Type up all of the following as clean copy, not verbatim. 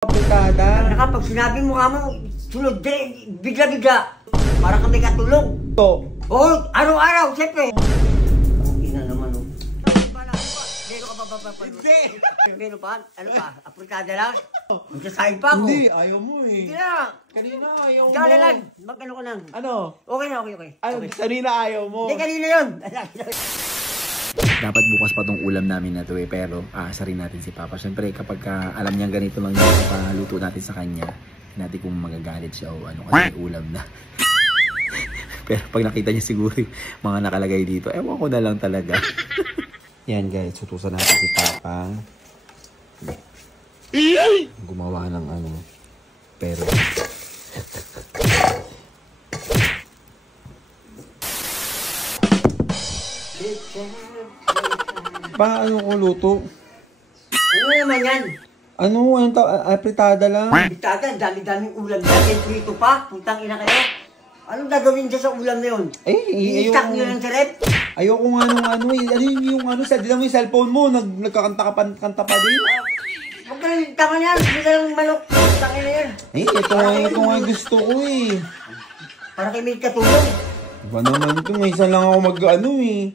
Apritada. Pag sinabi mo kamo, sunod bigla-bigla. Para kami katulog. To. Oo, araw-araw, siyempre. Ina naman, oh. Meron ka pa ba? Hindi. Meron pa? Ano pa? Apritada lang? Magsasahin pa ako. Hindi, ayaw mo eh. Hindi na. Kanina ayaw mo. Dala lang. Mag-ano ko lang. Ano? Okay na, okay. Ano? Kanina ayaw mo. Hindi, kanina yun. Dapat bukas pa tong ulam namin na to eh, pero aasarin natin si Papa. Siyempre kapag alam niyang ganito lang yung paluto natin sa kanya, natin kung magagalit siya o ano kasi ulam na. Pero pag nakita niya siguro yung mga nakalagay dito, ewan ko na lang talaga. Yan guys, sutusan natin si Papa. Gumawa ng ano, pero Paano ko luto? Ano naman yan? Ano? Apritada lang. Bitada, dami-daming ulam yan. May prito pa. Putang ina kayo. Anong gagawin dyan sa ulam na yun? I-stack nyo lang sa rep? Ayoko nga nung ano eh. Ano yung ano? Di mo yung cellphone mo? Nagkakanta pa din? Huwag ka lang tama niyan. Hindi ka lang manok. Putang ina yan. Ito nga gusto ko eh. Para kayo may katulong. Ba naman ito? Minsan lang ako mag-ano eh.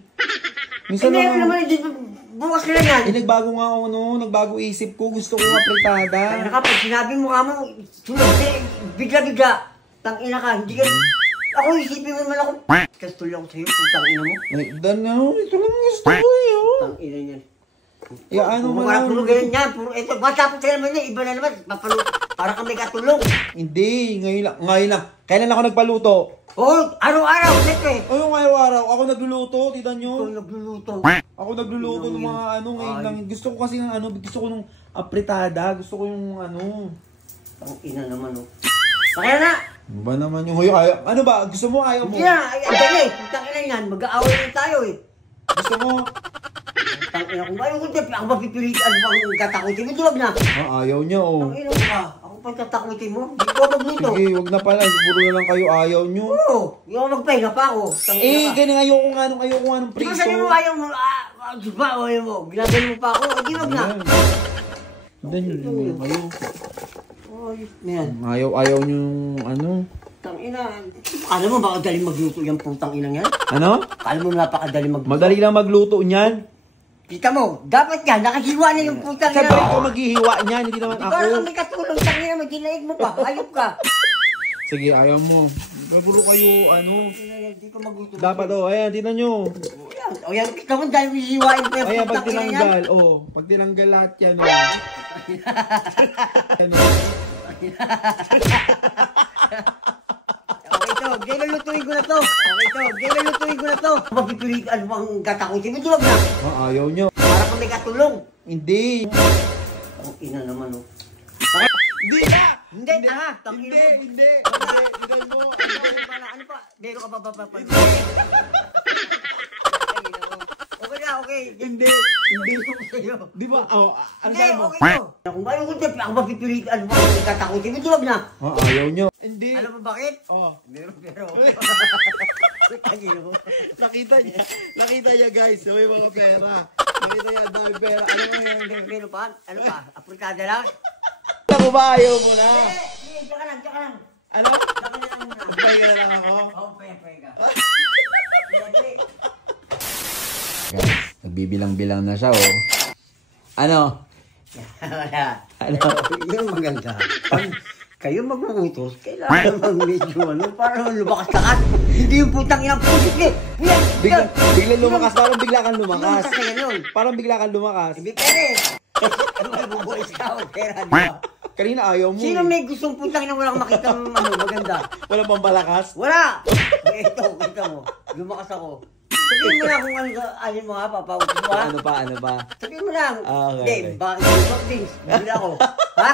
Minsan Hindi, lang ano naman, bukas na lang yan. nagbago nga ako nagbago isip ko. Gusto ko apritada. Pag sinabi mo kamo, sunod bigla-bigla. Tang ina ka, hindi ka... Ako isipin mo naman ako. Kastol ako sa'yo, putang ina mo. Ito lang gusto ko eh. Tang ina niyan. Ano Puro man puro ganyan yan. Ito, WhatsApp sa'yo naman yan. Iba na naman. Para kami katulong. Hindi, ngayon lang. Kailan ako nagpaluto? Oo, araw-araw, siyempre. O yung araw-araw, ako nagluluto, tita Ikaw nyo. nagluluto. Ako nagluluto ng mga ano, ngayon lang. Gusto ko kasi ng ano, gusto ko nung apritada. Gusto ko yung ano. Tang ina naman, oh. Kaya na. Ano ba naman yung ayaw? Ano ba? Gusto mo ayaw mo? Hindi na, ay, putang ina yan. Mag-aaway na tayo eh. Gusto mo? Tang ina kung ayaw ko dyan, ako mapipilitan mo ang katakutin mo, duwag na. Ayaw niya oh. Tang ina mo ka, ako pang katakutin mo. Hindi ko magluto. Sige, wag na pala. Siguro na lang kayo ayaw nyo. Oo, hindi ako magpahinga pa ako. Tang ina ka. Ganun ayoko nga nung Di ba priso. sabi mo ayaw mo, di ba ayaw mo, ginagano mo pa ako, di wag na. Hindi nyo kayo. Ayos na yan. Ayaw nyo yung ano. Tang ina, kala mo makadaling magluto yung putang inang yan? Ano? Kala mo napakadaling magluto? Madali lang magluto niyan. Kita mo, dapat yan, nakahiwa na yung putang ina. Siyempre ikaw maghihiwa niyan, hindi naman Di ba ako. kami katulong, tang ina, may dinaig mo pa, ayop ka. Sige, ayaw mo. Gaguro kayo, ano. Hindi ko magluto. Dapat ayan, tinan nyo. O yan, kita mo dahil hihiwain pa yung Ayan, pag putang ina yan. tinanggal, pag tinanggal lahat yan. Okay to, game na lutuin ko na to. Okay to, game na lutuin ko na to. Mapipilitan ano bang katakutin mo, duwag na. Ayaw nyo. Para kami katulong. Hindi. Ang ina naman, oh. Hindi na! Hindi, tanga. Hindi. Ano pa? Meron ka pa pa. Okay na, okay. Hindi. Di ba? Ano Hindi, sabi mo? okay to. Kung ayaw ko dyan, ako mapipilitan ano bang katakutin mo, duwag na. Ayaw nyo. Hindi. Alam mo bakit? Meron. Nakita niya guys, may mga pera. Nakita niya, dami pera. Ano mo yan? Meron pa? Ano pa? Apritada lang? Ako ba ayaw mo na? Hindi, tsaka lang. Ano? Tsaka na lang muna. Pahinga na lang ako. Oo, pahinga. guys, nagbibilang-bilang na siya oh. Ano? Wala. Ano? Yung maganda. Pag kayo magmuutos, kailangan naman medyo para lumakas-lakas. Hindi yung putang inang pusit. Bigla lumakas, parang bigla kang lumakas. Lumakas na yan. Parang bigla kang lumakas. Hindi pere. Ano ba bubuhay ka o pera, di ba? Kanina ayaw mo. Sino may gustong putang inang walang makita maganda? Wala pang balakas? Wala! Ito, kita mo. Lumakas ako. Sabihin mo na kung alin mo nga, papautos mo ha? Ano pa? Sabihin mo lang. Okay. Hindi, bakit? Bakit? Bili ako. Ha?